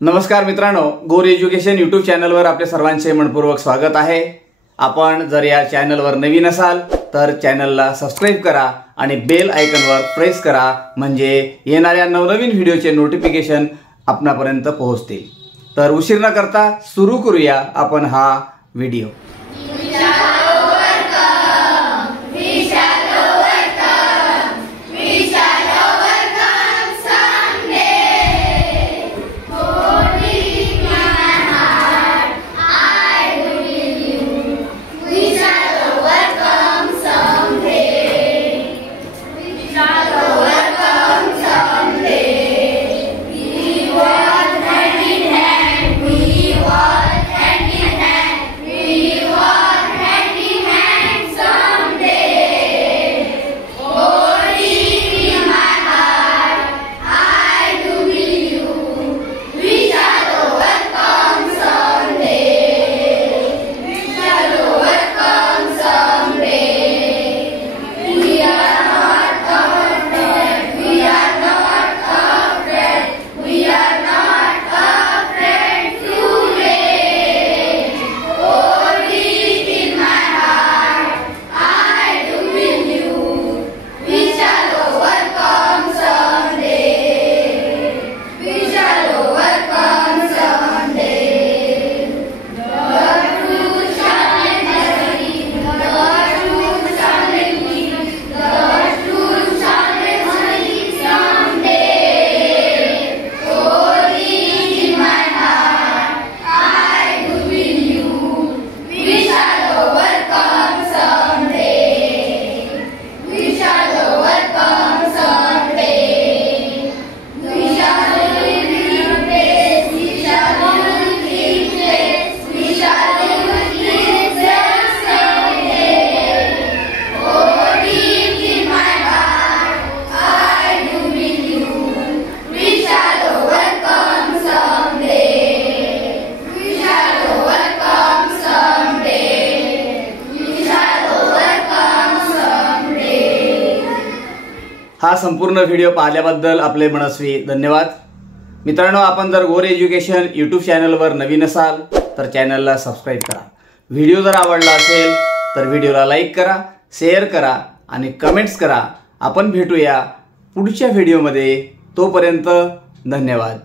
नमस्कार मित्रांनो, गोर एज्युकेशन यूट्यूब चॅनलवर आपले सर्वांचे मनपूर्वक स्वागत आहे। आपण जर या चॅनलवर नवीन असाल तर चॅनलला सबस्क्राइब करा आणि बेल आयकॉनवर प्रेस करा, म्हणजे येणाऱ्या नवनवीन व्हिडिओचे नोटिफिकेशन आपणापर्यंत पोहोचतील। तर उशीर न करता सुरू करूया आपण हा व्हिडिओ। हा संपूर्ण व्हिडिओ पाहिल्याबद्दल आपले मनस्वी धन्यवाद। मित्रांनो, आपण जर गोर एज्युकेशन यूट्यूब चॅनलवर नवीन असाल तर चॅनलला सबस्क्राइब करा। व्हिडिओ जर आवडला असेल तर व्हिडिओला लाईक करा, शेअर करा आणि कमेंट्स करा। आपण भेटूया पुढच्या व्हिडिओमध्ये। तोपर्यंत धन्यवाद।